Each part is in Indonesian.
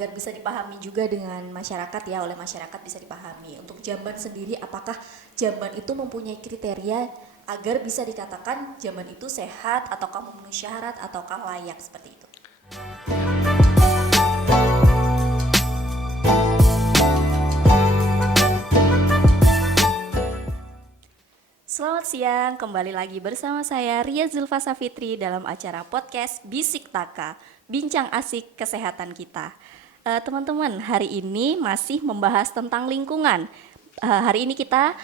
agar bisa dipahami juga dengan masyarakat ya, oleh masyarakat bisa dipahami. Untuk jamban sendiri, apakah jamban itu mempunyai kriteria agar bisa dikatakan jamban itu sehat ataukah memenuhi syarat ataukah layak seperti itu? Selamat siang, kembali lagi bersama saya Ria Zulfa Safitri dalam acara podcast Bisik Taka, bincang asik kesehatan kita. Teman-teman, hari ini masih membahas tentang lingkungan. Hari ini kita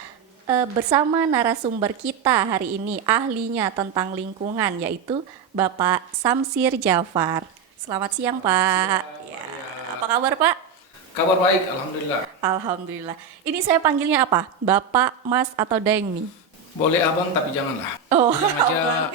bersama narasumber kita hari ini, ahlinya tentang lingkungan, yaitu Bapak Samsir Jafar. Selamat siang Pak. Ya, apa kabar Pak? Kabar baik, alhamdulillah. Alhamdulillah. Ini saya panggilnya apa? Bapak, Mas, atau Daeng nih? Boleh abang tapi janganlah. Oh, Bilang aja.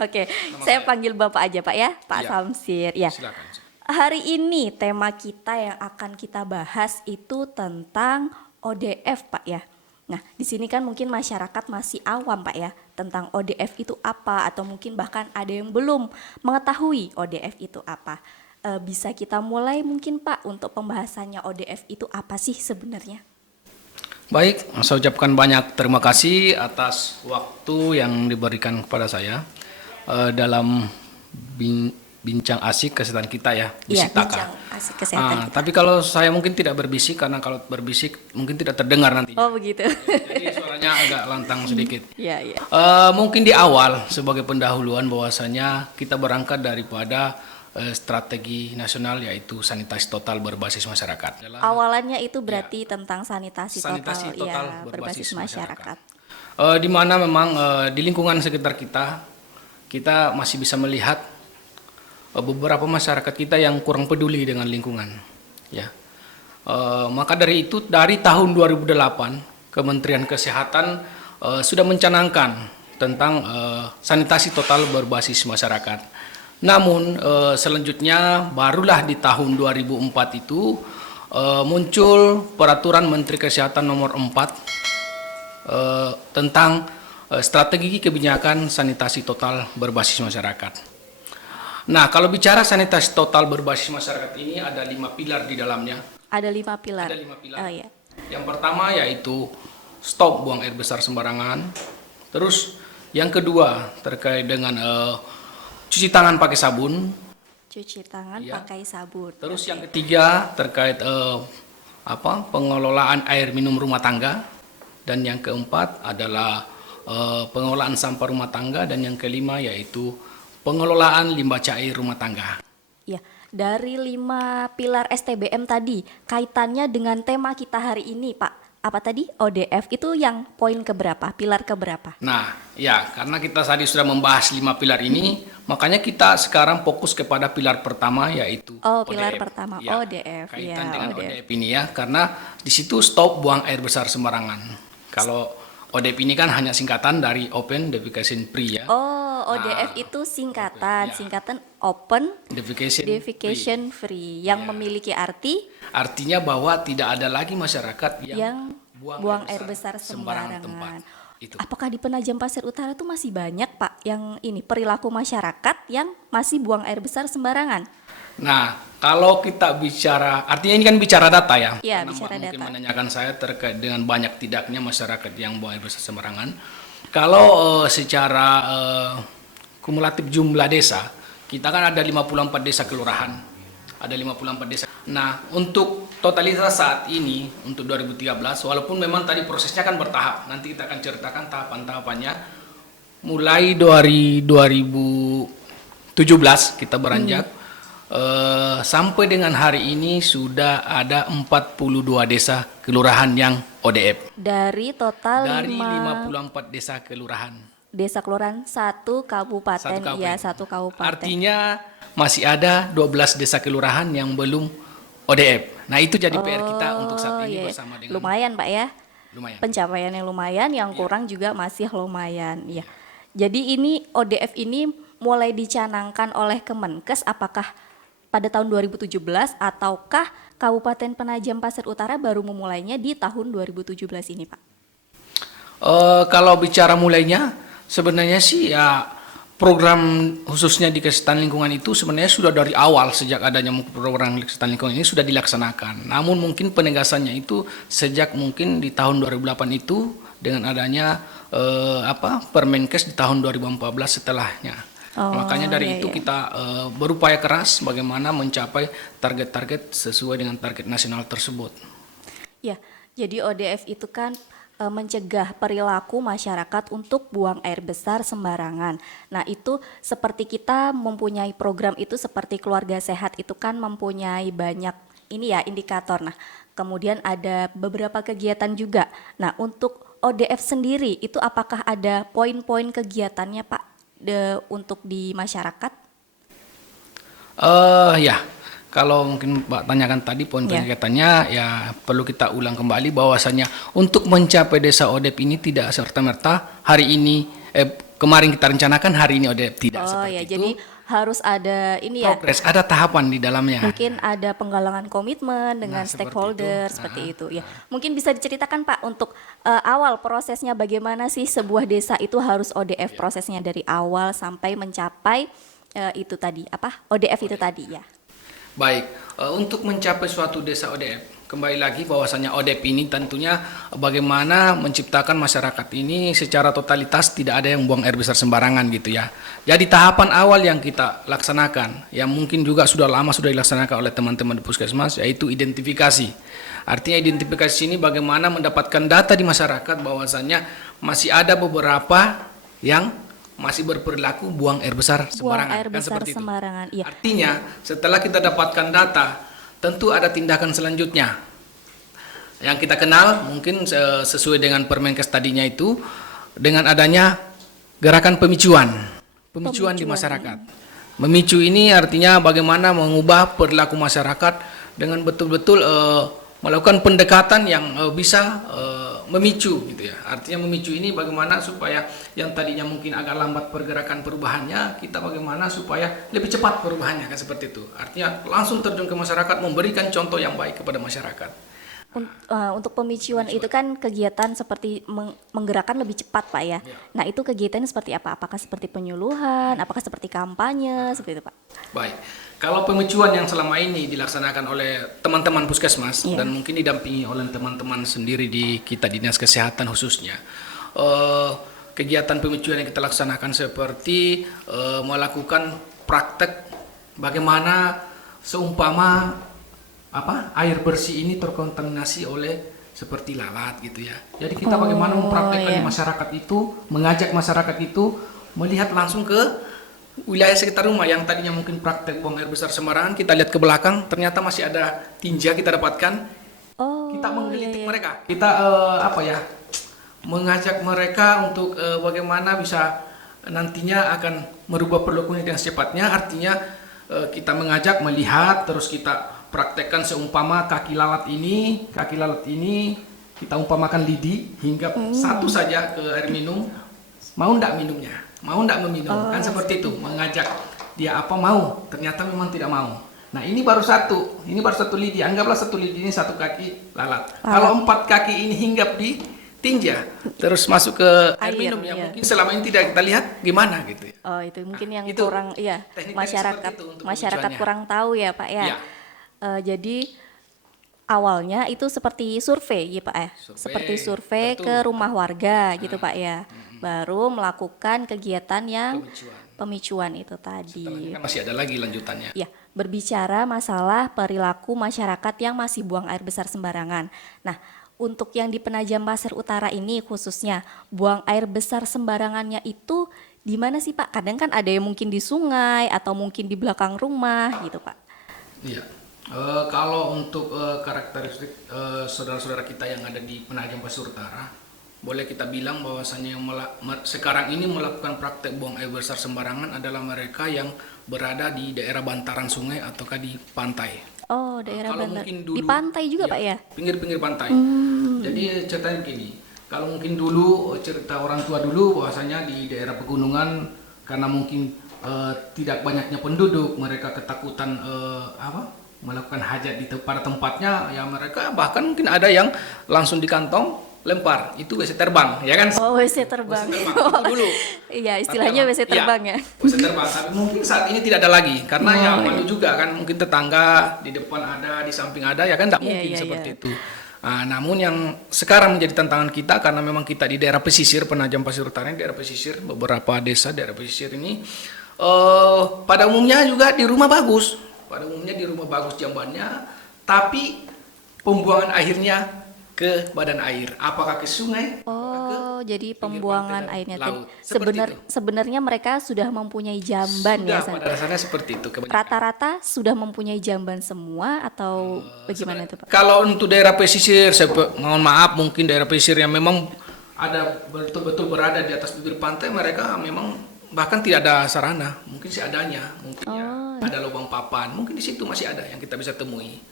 Oke, saya panggil Bapak aja Pak ya, Pak Ya. Samsir. Ya. Silakan. Hari ini tema kita yang akan kita bahas itu tentang ODF Pak ya. Nah, di sini kan mungkin masyarakat masih awam Pak ya tentang ODF itu apa, atau mungkin bahkan ada yang belum mengetahui ODF itu apa. Bisa kita mulai mungkin Pak untuk pembahasannya ODF itu apa sih sebenarnya? Baik, saya ucapkan banyak terima kasih atas waktu yang diberikan kepada saya dalam bincang asik kesehatan kita ya, Iya, Bisik Taka. bincang asik kesehatan kita. Tapi kalau saya mungkin tidak berbisik karena kalau berbisik mungkin tidak terdengar nanti. Oh begitu. Jadi suaranya agak lantang sedikit. Iya, iya. Mungkin di awal sebagai pendahuluan bahwasanya kita berangkat daripada strategi nasional yaitu sanitasi total berbasis masyarakat. Awalannya itu berarti tentang sanitasi Sanitasi total, total ya, berbasis masyarakat. Di mana memang di lingkungan sekitar kita masih bisa melihat beberapa masyarakat kita yang kurang peduli dengan lingkungan. Ya, maka dari itu dari tahun 2008 Kementerian Kesehatan sudah mencanangkan tentang sanitasi total berbasis masyarakat. Namun selanjutnya barulah di tahun 2004 itu muncul peraturan Menteri Kesehatan nomor 4 tentang strategi kebijakan sanitasi total berbasis masyarakat. Nah, kalau bicara sanitasi total berbasis masyarakat ini ada 5 pilar di dalamnya. Ada 5 pilar. Ada 5 pilar. Oh, iya. Yang pertama yaitu stop buang air besar sembarangan. Terus yang kedua terkait dengan cuci tangan pakai sabun. Cuci tangan Ya. pakai sabun. Terus yang ketiga terkait pengelolaan air minum rumah tangga, dan yang keempat adalah pengelolaan sampah rumah tangga, dan yang kelima yaitu pengelolaan limbah cair rumah tangga. Ya, dari 5 pilar STBM tadi, kaitannya dengan tema kita hari ini, Pak. Apa tadi? ODF itu yang poin keberapa? Pilar keberapa? Nah, ya karena kita tadi sudah membahas 5 pilar ini, makanya kita sekarang fokus kepada pilar pertama yaitu Oh, pilar ODF. pertama Ya, ODF. kaitan Ya, dengan ODF. ODF ini ya, karena di situ stop buang air besar sembarangan. Kalau ODF ini kan hanya singkatan dari Open Defecation Free ya. Oh, ODF itu singkatan, ya. singkatan Open Defecation Free yang Ya. memiliki arti Artinya bahwa tidak ada lagi masyarakat yang buang air besar sembarangan. tempat. Itu. Apakah di Penajam Pasir Utara itu masih banyak Pak yang ini perilaku masyarakat yang masih buang air besar sembarangan? Nah, kalau kita bicara, artinya ini kan bicara data ya. Iya, Karena bicara Mbak mungkin data. menanyakan saya terkait dengan banyak tidaknya masyarakat yang buang air besar sembarangan. Kalau secara kumulatif jumlah desa, kita kan ada 54 desa kelurahan. Ada 54 desa. Nah, untuk totalitas saat ini untuk 2013, walaupun memang tadi prosesnya kan bertahap, nanti kita akan ceritakan tahapan-tahapannya. Mulai dari 2017 kita beranjak sampai dengan hari ini sudah ada 42 desa kelurahan yang ODF. Dari total Dari 5 54 desa kelurahan. desa kelurahan satu kabupaten, Satu ya kabupaten. satu kabupaten. Artinya masih ada 12 desa kelurahan yang belum ODF. Nah, itu jadi PR kita untuk saat ini iya. bersama dengan Lumayan Pak ya, lumayan. pencapaiannya lumayan, yang kurang juga masih lumayan ya. Jadi ini ODF ini mulai dicanangkan oleh Kemenkes apakah pada tahun 2017 ataukah Kabupaten Penajam Pasir Utara baru memulainya di tahun 2017 ini Pak? Kalau bicara mulainya sebenarnya sih ya program khususnya di kesehatan lingkungan itu sebenarnya sudah dari awal sejak adanya program kesehatan lingkungan ini sudah dilaksanakan. Namun mungkin penegasannya itu sejak mungkin di tahun 2008 itu dengan adanya Permenkes di tahun 2014 setelahnya. Makanya dari itu kita berupaya keras bagaimana mencapai target-target sesuai dengan target nasional tersebut. Ya, jadi ODF itu kan mencegah perilaku masyarakat untuk buang air besar sembarangan. Nah, itu seperti kita mempunyai program itu seperti keluarga sehat itu kan mempunyai banyak ini ya indikator. Nah, kemudian ada beberapa kegiatan juga. Nah, untuk ODF sendiri itu apakah ada poin-poin kegiatannya, Pak, untuk di masyarakat? Ya, kalau mungkin Mbak tanyakan tadi poin kegiatannya, ya perlu kita ulang kembali bahwasanya untuk mencapai desa ODEP ini tidak serta-merta hari ini, kemarin kita rencanakan hari ini ODEP, tidak seperti ya, itu. jadi harus ada ini ya. Progres, ada tahapan di dalamnya. Mungkin ada penggalangan komitmen dengan stakeholder seperti itu ya. Mungkin bisa diceritakan Pak untuk awal prosesnya bagaimana sih sebuah desa itu harus ODF prosesnya dari awal sampai mencapai itu tadi ODF itu tadi ya. Baik, untuk mencapai suatu desa ODF, kembali lagi bahwasanya ODF ini tentunya bagaimana menciptakan masyarakat ini secara totalitas tidak ada yang buang air besar sembarangan gitu ya. Jadi tahapan awal yang kita laksanakan, yang mungkin juga sudah lama sudah dilaksanakan oleh teman-teman di Puskesmas, yaitu identifikasi. Artinya identifikasi ini bagaimana mendapatkan data di masyarakat bahwasanya masih ada beberapa yang masih berperilaku buang air besar sembarangan. Buang air besar sembarangan. Iya. Artinya setelah kita dapatkan data, tentu ada tindakan selanjutnya. Yang kita kenal mungkin sesuai dengan Permenkes tadinya itu dengan adanya gerakan pemicuan di masyarakat. Memicu ini artinya bagaimana mengubah perilaku masyarakat dengan betul-betul melakukan pendekatan yang bisa memicu gitu ya. Artinya memicu ini bagaimana supaya yang tadinya mungkin agak lambat pergerakan perubahannya, kita bagaimana supaya lebih cepat perubahannya kan seperti itu. Artinya langsung terjun ke masyarakat, memberikan contoh yang baik kepada masyarakat. Untuk pemicuan itu kan kegiatan seperti menggerakkan lebih cepat Pak ya. Nah itu kegiatannya seperti apa? Apakah seperti penyuluhan? Apakah seperti kampanye? Seperti itu Pak. Baik, kalau pemicuan yang selama ini dilaksanakan oleh teman-teman Puskesmas dan mungkin didampingi oleh teman-teman sendiri di kita Dinas Kesehatan khususnya, kegiatan pemicuan yang kita laksanakan seperti melakukan praktek bagaimana seumpama air bersih ini terkontaminasi oleh seperti lalat gitu ya. Jadi kita bagaimana mempraktekkan di masyarakat itu, mengajak masyarakat itu melihat langsung ke wilayah sekitar rumah yang tadinya mungkin praktek buang air besar sembarangan, kita lihat ke belakang ternyata masih ada tinja kita dapatkan. Kita menggelitik mereka. Kita mengajak mereka untuk bagaimana bisa nantinya akan merubah perilakunya dengan secepatnya. Artinya kita mengajak melihat terus kita praktekkan seumpama kaki lalat ini kita umpamakan lidi hingga satu saja ke air minum, mau ndak minumnya, mau ndak meminum, kan seperti itu, mengajak dia mau, ternyata memang tidak mau. Nah ini baru satu lidi, anggaplah satu lidi ini satu kaki lalat. Kalau 4 kaki ini hinggap di tinja, terus masuk ke air minum yang mungkin selama ini tidak kita lihat gimana gitu. Itu mungkin yang kurang masyarakat kurang tahu ya Pak ya. Jadi awalnya itu seperti survei ya Pak ya, seperti survei ke rumah warga gitu Pak ya, baru melakukan kegiatan yang pemicuan itu tadi. Kan masih ada lagi lanjutannya. Ya, berbicara masalah perilaku masyarakat yang masih buang air besar sembarangan. Nah, untuk yang di Penajam Pasir Utara ini khususnya buang air besar sembarangannya itu di mana sih Pak? Kadang kan ada yang mungkin di sungai atau mungkin di belakang rumah gitu Pak. Iya. Kalau untuk karakteristik saudara-saudara kita yang ada di Penajam Pasir Utara, boleh kita bilang bahwasannya yang sekarang ini melakukan praktek buang air besar sembarangan adalah mereka yang berada di daerah bantaran sungai ataukah di pantai. Daerah bantaran. Di pantai juga Pak ya? Pinggir-pinggir pantai. Jadi ceritanya begini, kalau mungkin dulu cerita orang tua dulu bahwasanya di daerah pegunungan karena mungkin tidak banyaknya penduduk, mereka ketakutan melakukan hajat pada tempatnya, ya mereka bahkan mungkin ada yang langsung di kantong lempar, itu WC terbang, ya kan? Oh, WC terbang. WC terbang itu dulu. Iya, istilahnya Tapi WC iya, terbang ya. WC terbang, tapi mungkin saat ini tidak ada lagi karena ya malu juga kan, mungkin tetangga di depan ada, di samping ada, ya kan tidak Iya, mungkin iya, seperti iya. itu. Namun yang sekarang menjadi tantangan kita karena memang kita di daerah pesisir, Penajam Pasir Utara, daerah pesisir, beberapa desa daerah pesisir ini pada umumnya juga di rumah bagus, jambannya, tapi pembuangan airnya ke badan air, apakah ke sungai? Oh, jadi pinggir pembuangan pantai dan airnya laut. Seperti itu. sebenarnya mereka sudah mempunyai jamban Sudah ya. San? pada dasarnya seperti itu kebanyakan. Rata-rata sudah mempunyai jamban semua atau bagaimana itu, Pak? Kalau untuk daerah pesisir, mohon maaf, mungkin daerah pesisir yang memang ada betul-betul berada di atas bibir pantai, mereka memang bahkan tidak ada sarana, mungkin seadanya, mungkin ya ada lubang papan, mungkin di situ masih ada yang kita bisa temui.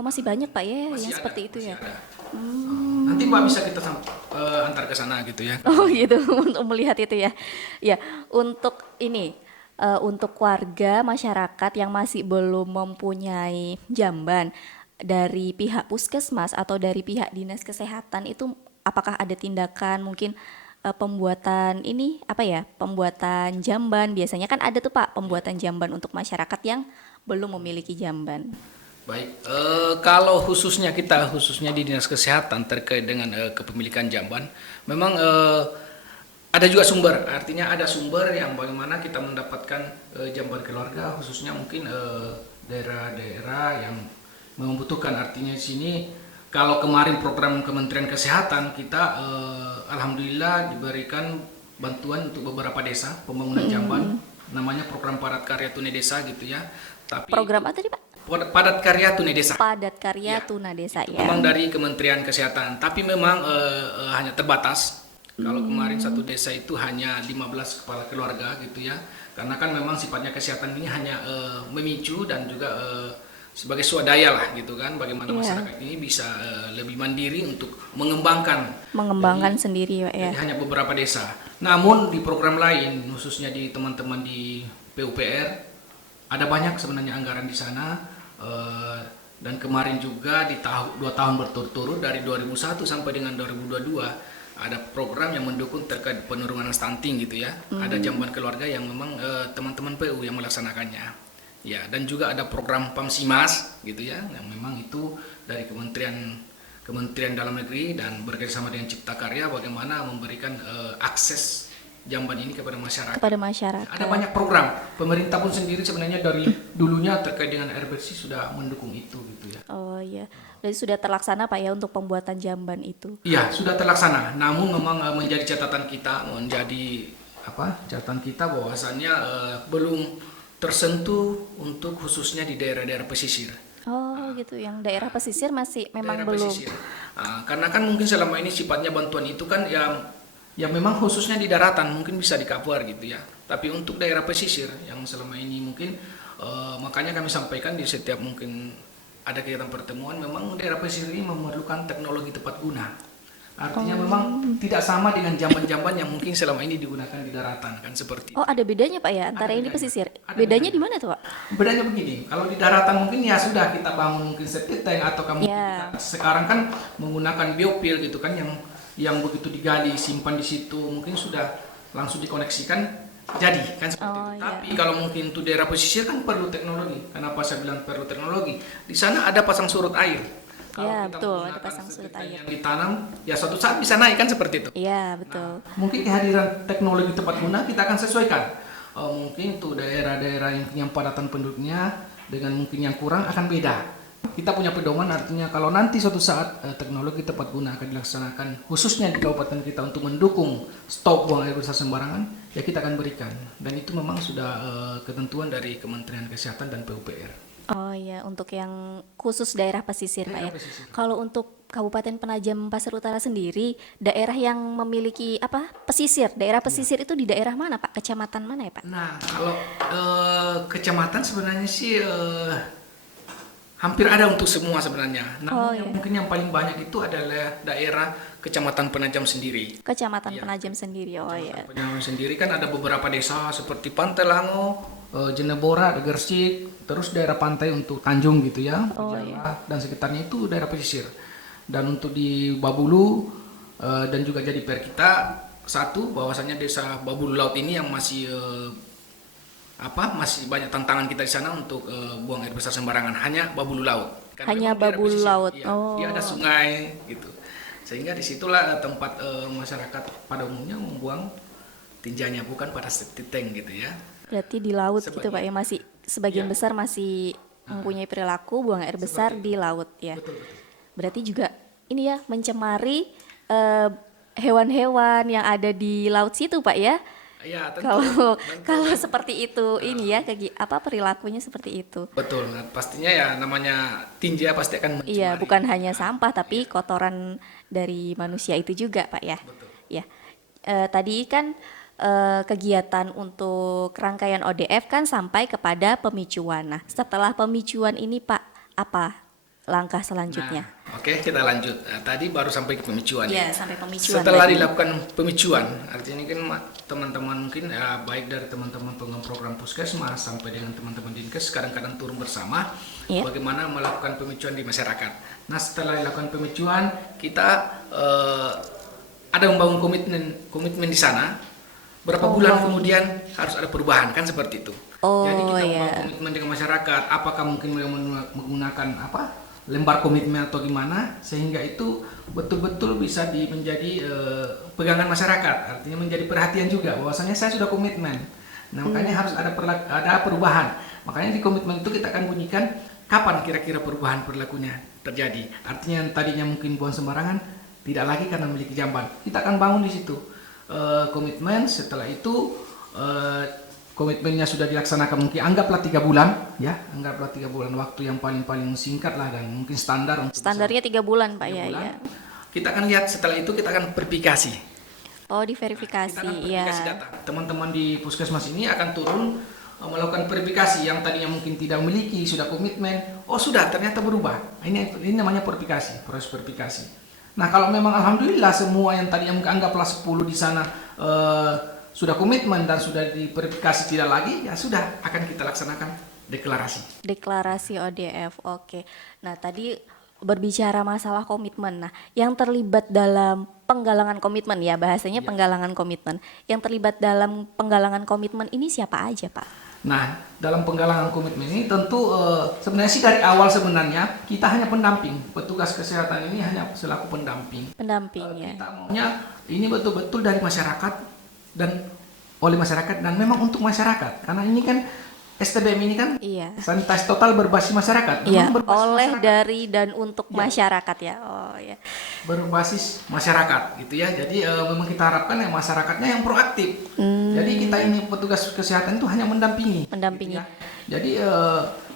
Oh, masih banyak Pak ya Masih yang ada, seperti itu masih ya. ada. Nanti Mbak bisa kita antar ke sana gitu ya. Oh gitu untuk melihat itu ya. Ya, untuk ini untuk warga masyarakat yang masih belum mempunyai jamban dari pihak puskesmas atau dari pihak dinas kesehatan itu apakah ada tindakan mungkin pembuatan ini apa ya? Pembuatan jamban biasanya kan ada tuh Pak, pembuatan jamban untuk masyarakat yang belum memiliki jamban. Baik, kalau khususnya di dinas kesehatan terkait dengan kepemilikan jamban, memang ada juga sumber, artinya ada sumber yang bagaimana kita mendapatkan jamban keluarga, khususnya mungkin daerah-daerah yang membutuhkan. Artinya di sini, kalau kemarin program Kementerian Kesehatan kita alhamdulillah diberikan bantuan untuk beberapa desa pembangunan jamban, namanya program Padat Karya Tunai Desa gitu ya. Tapi Program apa tadi Pak? Padat Karya Tunai Desa. Padat Karya Ya, Tuna Desa ya. Memang dari Kementerian Kesehatan, tapi memang hanya terbatas. Kalau kemarin satu desa itu hanya 15 kepala keluarga gitu ya. Karena kan memang sifatnya kesehatan ini hanya memicu dan juga sebagai swadaya lah gitu kan. Bagaimana masyarakat ini bisa lebih mandiri untuk mengembangkan Sendiri Pak ya. jadi hanya beberapa desa. Namun di program lain, khususnya di teman-teman di PUPR, ada banyak sebenarnya anggaran di sana. Dan kemarin juga di 2 tahun berturut-turut dari 2001 sampai dengan 2022 ada program yang mendukung terkait penurunan stunting gitu ya. Ada jamban keluarga yang memang teman-teman PU yang melaksanakannya. Ya, dan juga ada program Pamsimas gitu ya, yang memang itu dari Kementerian Dalam Negeri dan bekerjasama dengan Cipta Karya bagaimana memberikan akses jamban ini kepada masyarakat. Ada banyak program. Pemerintah pun sendiri sebenarnya dari dulunya terkait dengan air bersih sudah mendukung itu gitu ya. Oh iya. Jadi sudah terlaksana Pak ya untuk pembuatan jamban itu. Iya, sudah terlaksana. Namun memang menjadi catatan kita bahwasannya belum tersentuh untuk khususnya di daerah-daerah pesisir. Oh gitu, yang daerah pesisir masih memang Daerah belum. pesisir. Karena kan mungkin selama ini sifatnya bantuan itu kan ya memang khususnya di daratan mungkin bisa di cover gitu ya. Tapi untuk daerah pesisir yang selama ini mungkin makanya kami sampaikan di setiap mungkin ada kegiatan pertemuan, memang daerah pesisir ini memerlukan teknologi tepat guna. Artinya memang tidak sama dengan jamban-jamban yang mungkin selama ini digunakan di daratan kan seperti. Oh ada bedanya Pak ya antara ini pesisir. Ada Bedanya di mana tuh Pak? Bedanya begini, kalau di daratan mungkin ya sudah kita bangun mungkin septic tank atau kita sekarang kan menggunakan biopil gitu kan yang begitu digali simpan di situ mungkin sudah langsung dikoneksikan jadi kan seperti itu. Tapi kalau mungkin untuk daerah pesisir kan perlu teknologi. Kenapa saya bilang perlu teknologi? Di sana ada pasang surut air. Kalau kita betul, ada menggunakan pasang surut air yang ditanam ya suatu saat bisa naik kan seperti itu. Iya betul. Mungkin kehadiran teknologi tepat guna kita akan sesuaikan. Mungkin tuh daerah-daerah yang padatan penduduknya dengan mungkin yang kurang akan beda. Kita punya pedoman, artinya kalau nanti suatu saat teknologi tepat guna akan dilaksanakan khususnya di kabupaten kita untuk mendukung stop buang air besar sembarangan, ya kita akan berikan. Dan itu memang sudah ketentuan dari Kementerian Kesehatan dan PUPR. Oh iya, untuk yang khusus daerah pesisir Pak ya. Kalau untuk Kabupaten Penajam Pasir Utara sendiri, daerah yang memiliki pesisir, daerah pesisir itu di daerah mana Pak? Kecamatan mana ya Pak? Nah, kalau kecamatan sebenarnya sih hampir ada untuk semua sebenarnya. Namun mungkin yang paling banyak itu adalah daerah Kecamatan Penajam sendiri. Kecamatan Penajam sendiri, Penajam sendiri kan ada beberapa desa seperti Pantai Lango, Jenebora, Gersik, terus daerah pantai untuk Tanjung gitu ya, dan sekitarnya itu daerah pesisir. Dan untuk di Babulu dan juga jadi PR kita satu bahwasanya desa Babulu Laut ini yang masih masih banyak tantangan kita di sana untuk buang air besar sembarangan, hanya Babulu Laut. Karena Hanya memang daerah Babulu pesisir, Laut. iya, Oh. dia ada sungai gitu. Sehingga disitulah tempat masyarakat pada umumnya membuang tinjanya, bukan pada septic tank gitu ya. Berarti di laut gitu Sebagian. Pak ya, masih sebagian Iya. besar masih mempunyai perilaku buang air besar Seperti di laut ya. Betul, betul. Berarti juga ini ya mencemari eh, hewan-hewan yang ada di laut situ Pak ya. Ya, tentu. Kalau tentu. kalau seperti itu ini ya perilakunya seperti itu. Betul. Nah, pastinya ya namanya tinja pasti akan mencemari. Iya, bukan hanya sampah tapi kotoran dari manusia itu juga Pak ya. Betul. Ya. Tadi kan kegiatan untuk rangkaian ODF kan sampai kepada pemicuan. Nah, setelah pemicuan ini Pak, apa langkah selanjutnya? Nah, oke, kita lanjut. Nah, tadi baru sampai ke pemicuan. Iya, sampai pemicuan. Setelah tadi. dilakukan pemicuan, artinya kan teman-teman mungkin baik dari teman-teman pengemban program puskesmas sampai dengan teman-teman dinkes kadang-kadang turun bersama Iya. bagaimana melakukan pemicuan di masyarakat. Nah, setelah dilakukan pemicuan, kita ada membangun komitmen di sana. Berapa bulan kemudian harus ada perubahan, kan seperti itu. Oh, Jadi kita iya. membangun komitmen dengan masyarakat. Apakah mungkin mereka menggunakan lembar komitmen atau gimana, sehingga itu betul-betul bisa menjadi pegangan masyarakat. Artinya menjadi perhatian juga bahwasanya saya sudah komitmen. Nah, makanya harus ada perubahan. Makanya di komitmen itu kita akan bunyikan kapan kira-kira perubahan perilakunya terjadi. Artinya yang tadinya mungkin buang sembarangan tidak lagi karena memiliki jamban. Kita akan bangun di situ komitmen. Setelah itu komitmennya sudah dilaksanakan, mungkin anggaplah 3 bulan ya, anggaplah 3 bulan, waktu yang paling singkat lah dan mungkin standar untuk Standarnya 3 bulan Pak 3 ya, bulan. ya. Kita akan lihat setelah itu, kita akan verifikasi. Oh, Kita diverifikasi akan ya. verifikasi data. Teman-teman di puskesmas ini akan turun melakukan verifikasi yang tadinya mungkin tidak memiliki, sudah komitmen, oh sudah ternyata berubah. Ini namanya verifikasi, proses verifikasi. Nah, kalau memang alhamdulillah semua yang tadinya mungkin anggaplah 10 di sana sudah komitmen dan sudah diverifikasi tidak lagi, ya sudah akan kita laksanakan deklarasi. Deklarasi ODF. Oke. Nah, tadi berbicara masalah komitmen. Nah, yang terlibat dalam penggalangan komitmen ya, bahasanya penggalangan komitmen. Yang terlibat dalam penggalangan komitmen ini siapa aja, Pak? Nah, dalam penggalangan komitmen ini tentu sebenarnya sih dari awal sebenarnya kita hanya pendamping. Petugas kesehatan ini hanya selaku pendamping. Pendampingnya. Kita maunya ini betul-betul dari masyarakat dan oleh masyarakat dan memang untuk masyarakat. Karena ini kan STBM ini kan Iya. sanitasi total berbasis masyarakat. Iya, Memang berbasis oleh, masyarakat. dari, dan untuk Ya. masyarakat ya. Oh ya. Berbasis masyarakat gitu ya. Jadi memang kita harapkan yang masyarakatnya yang proaktif. Jadi kita ini petugas kesehatan itu hanya mendampingi. Mendampingi. Gitu ya. Jadi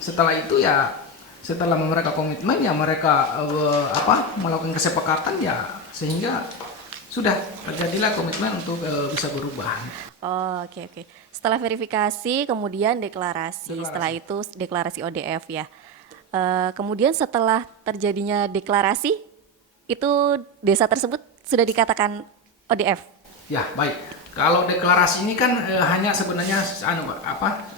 setelah itu ya, setelah mereka komitmen ya mereka melakukan kesepakatan ya, sehingga sudah terjadilah komitmen untuk bisa berubah. Oh, oke oke. Setelah verifikasi, kemudian deklarasi. Setelah itu deklarasi ODF ya. Kemudian setelah terjadinya deklarasi, itu desa tersebut sudah dikatakan ODF. Ya, baik. Kalau deklarasi ini kan hanya sebenarnya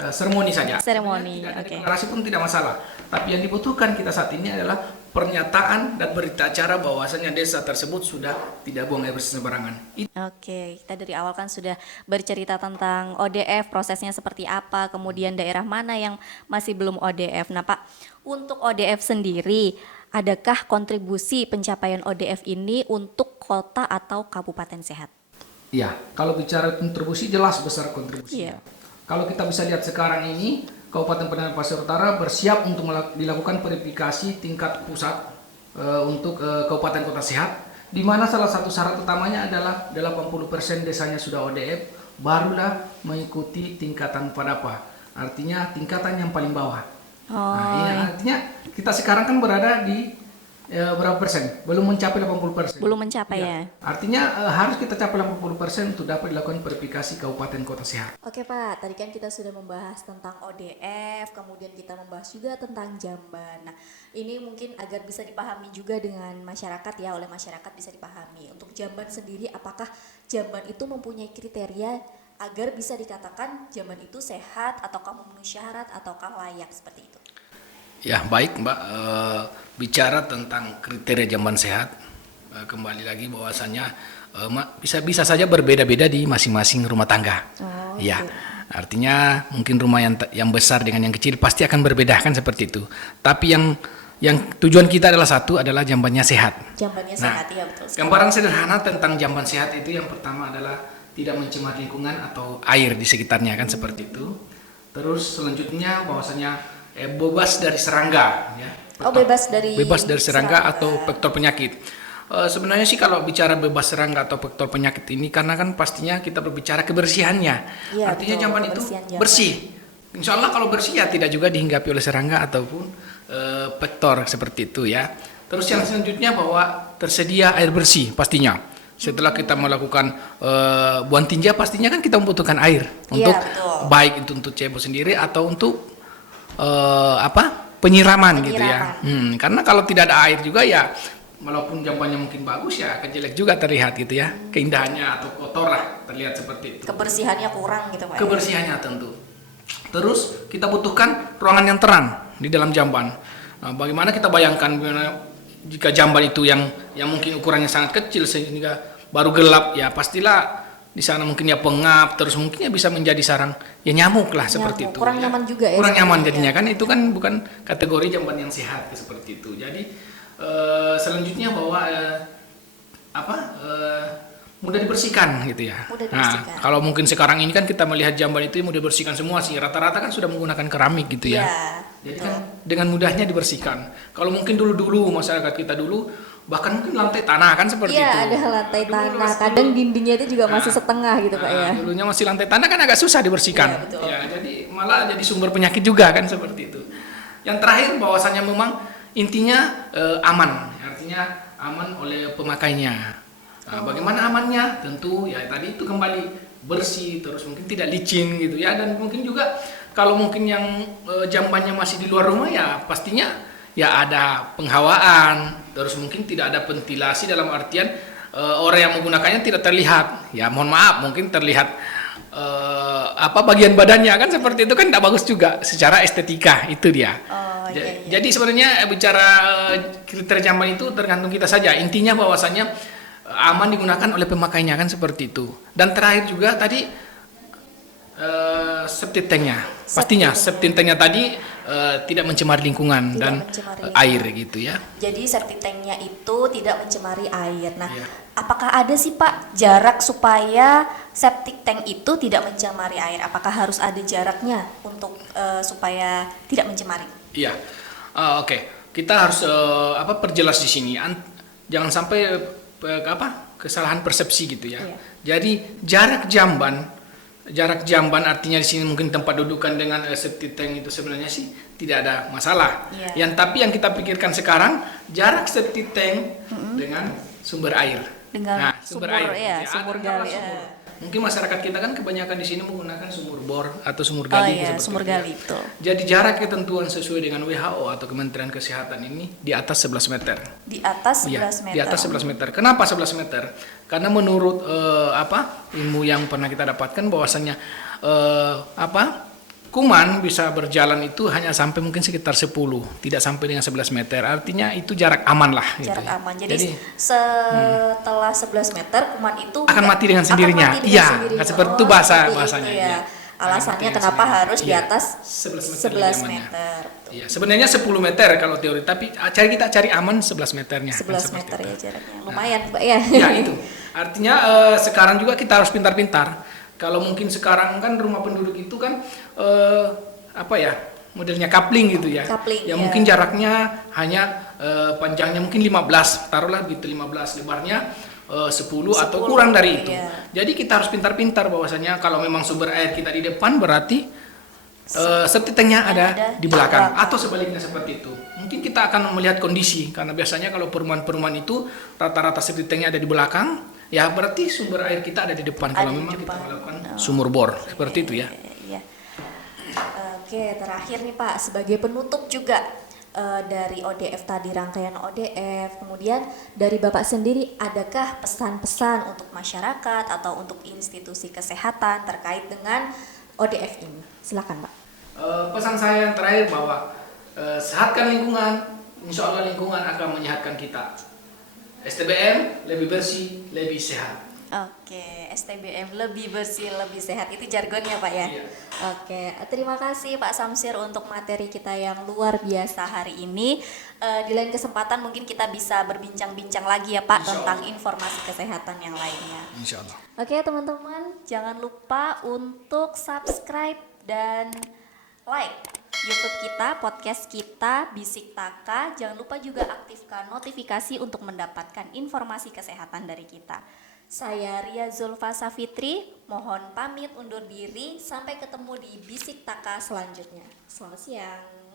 seremoni saja. Seremoni, Sebenarnya tidak ada oke. deklarasi pun tidak masalah. Tapi yang dibutuhkan kita saat ini adalah pernyataan dan berita acara bahwasanya desa tersebut sudah tidak buang air bersih sembarangan. Oke, kita dari awal kan sudah bercerita tentang ODF, prosesnya seperti apa, kemudian daerah mana yang masih belum ODF. Nah Pak, untuk ODF sendiri, adakah kontribusi pencapaian ODF ini untuk kota atau kabupaten sehat? Iya, kalau bicara kontribusi jelas besar kontribusinya. Iya. Kalau kita bisa lihat sekarang ini, Kabupaten Penajam Pasir Utara bersiap untuk dilakukan verifikasi tingkat pusat untuk Kabupaten Kota Sehat, di mana salah satu syarat utamanya adalah 80% desanya sudah ODF, barulah mengikuti tingkatan PADAPA. Artinya tingkatan yang paling bawah. Nah, ini artinya kita sekarang kan berada di berapa persen? Belum mencapai 80%. Belum mencapai ya. Artinya harus kita capai 80% untuk dapat dilakukan verifikasi Kabupaten Kota Sehat. Oke Pak, tadi kan kita sudah membahas tentang ODF, kemudian kita membahas juga tentang jamban. Nah, ini mungkin agar bisa dipahami juga dengan masyarakat ya, oleh masyarakat bisa dipahami. Untuk jamban sendiri, apakah jamban itu mempunyai kriteria agar bisa dikatakan jamban itu sehat, ataukah memenuhi syarat, ataukah layak seperti itu? Ya baik Mbak, bicara tentang kriteria jamban sehat, kembali lagi bahwasannya bisa saja berbeda-beda di masing-masing rumah tangga. Ya, artinya mungkin rumah yang besar dengan yang kecil pasti akan berbeda kan seperti itu. Tapi yang tujuan kita adalah satu, adalah jambannya sehat. Jambannya sehat, ya betul. Gambaran sederhana tentang jamban sehat itu yang pertama adalah tidak mencemar lingkungan atau air di sekitarnya kan seperti itu. Terus selanjutnya bahwasanya bebas dari serangga, ya. Bebas dari serangga atau vektor penyakit. Sebenarnya sih kalau bicara bebas serangga atau vektor penyakit ini, karena kan pastinya kita berbicara kebersihannya. Ya, Artinya betul, jamban itu bersih. Insya Allah kalau bersih ya tidak juga dihinggapi oleh serangga ataupun vektor seperti itu ya. Terus yang selanjutnya bahwa tersedia air bersih pastinya. Setelah kita melakukan buang tinja, pastinya kan kita membutuhkan air untuk baik itu untuk cebok sendiri atau untuk penyiraman gitu ya. Karena kalau tidak ada air juga ya, walaupun jambannya mungkin bagus ya akan jelek juga terlihat gitu ya. Keindahannya atau kotor lah terlihat seperti itu. Kebersihannya kurang gitu Pak. Kebersihannya tentu. Terus kita butuhkan ruangan yang terang di dalam jamban. Bagaimana kita bayangkan jika jamban itu yang mungkin ukurannya sangat kecil sehingga baru gelap, ya pastilah di sana mungkin ya pengap, terus mungkin ya bisa menjadi sarang ya nyamuk lah seperti itu. Kurang nyaman juga ya. Kurang nyaman jadinya kan, itu kan bukan kategori jamban yang sehat seperti itu. Jadi selanjutnya bahwa mudah dibersihkan gitu ya. Nah, kalau mungkin sekarang ini kan kita melihat jamban itu mudah dibersihkan semua sih. Rata-rata kan sudah menggunakan keramik gitu ya. Jadi kan dengan mudahnya dibersihkan. Kalau mungkin dulu masyarakat kita dulu bahkan mungkin lantai tanah kan seperti itu. Iya, ada lantai tanah. Kadang dindingnya itu juga masih setengah gitu Pak ya. Dulunya masih lantai tanah kan agak susah dibersihkan. Ya, jadi malah jadi sumber penyakit juga kan seperti itu. Yang terakhir bahwasannya memang intinya aman. Artinya aman oleh pemakainya. Nah, bagaimana amannya? Tentu ya tadi itu kembali bersih, terus mungkin tidak licin gitu ya, dan mungkin juga kalau mungkin yang jambannya masih di luar rumah ya pastinya ya ada penghawaan, terus mungkin tidak ada ventilasi dalam artian orang yang menggunakannya tidak terlihat. Ya mohon maaf, mungkin terlihat bagian badannya kan seperti itu kan tidak bagus juga secara estetika itu dia. Jadi sebenarnya bicara kriteria jamban itu tergantung kita saja. Intinya bahwasannya aman digunakan oleh pemakainya kan seperti itu. Dan terakhir juga tadi septic tanknya, pastinya septic tanknya tadi tidak mencemari lingkungan dan air gitu ya. Jadi septic tanknya itu tidak mencemari air. Nah, apakah ada sih Pak jarak supaya septic tank itu tidak mencemari air? Apakah harus ada jaraknya untuk supaya tidak mencemari? Iya, oke. Kita harus perjelas di sini. Jangan sampai kesalahan persepsi gitu ya. Jadi jarak jamban artinya di sini mungkin tempat dudukan dengan septic tank itu sebenarnya sih tidak ada masalah. Tapi yang kita pikirkan sekarang jarak septic tank dengan sumber air. Dengan sumber air, sumur gali. Mungkin masyarakat kita kan kebanyakan di sini menggunakan sumur bor atau sumur gali. Sumur gali itu. Jadi jarak ketentuan sesuai dengan WHO atau Kementerian Kesehatan ini di atas 11 meter. Di atas 11 meter. Di atas 11 meter. Kenapa 11 meter? Karena menurut ilmu yang pernah kita dapatkan bahwasannya kuman bisa berjalan itu hanya sampai mungkin sekitar 10, tidak sampai dengan 11 meter. Artinya itu jarak aman lah. Jarak aman. Jadi setelah 11 meter kuman itu akan mati dengan sendirinya. Iya, seperti itu bahasanya. Ya. Alasannya kenapa harus di atas 11 meter. Iya, sebenarnya 10 meter kalau teori, tapi kita cari aman 11 meternya. 11 meter ya jaraknya. Lumayan, Pak ya. Ya itu. Artinya sekarang juga kita harus pintar-pintar. Kalau mungkin sekarang kan rumah penduduk itu kan modelnya coupling gitu ya. Mungkin jaraknya hanya panjangnya mungkin 15, taruhlah gitu 15, lebarnya 10 atau kurang dari itu. Jadi kita harus pintar-pintar bahwasanya kalau memang sumber air kita di depan berarti septic tanknya ada di belakang atau sebaliknya seperti itu. Mungkin kita akan melihat kondisi karena biasanya kalau perumahan-perumahan itu rata-rata septic tanknya ada di belakang. Ya berarti sumber air kita ada di depan kalau memang kita melakukan sumur bor seperti itu ya. Oke, terakhir nih Pak, sebagai penutup juga dari ODF tadi, rangkaian ODF, kemudian dari Bapak sendiri adakah pesan-pesan untuk masyarakat atau untuk institusi kesehatan terkait dengan ODF ini? Silakan Pak. Pesan saya yang terakhir bahwa sehatkan lingkungan, insya Allah lingkungan akan menyehatkan kita. STBM lebih bersih, lebih sehat. Oke, STBM lebih bersih, lebih sehat, itu jargonnya Pak ya? Iya. Oke, terima kasih Pak Samsir untuk materi kita yang luar biasa hari ini. Di lain kesempatan mungkin kita bisa berbincang-bincang lagi ya Pak Insya tentang Allah. informasi kesehatan yang lainnya. Insya Allah. Oke teman-teman, jangan lupa untuk subscribe dan like YouTube kita, podcast kita, Bisik Taka. Jangan lupa juga aktifkan notifikasi untuk mendapatkan informasi kesehatan dari kita. Saya Ria Zulfa Safitri, mohon pamit undur diri. Sampai ketemu di Bisik Taka selanjutnya. Selamat siang.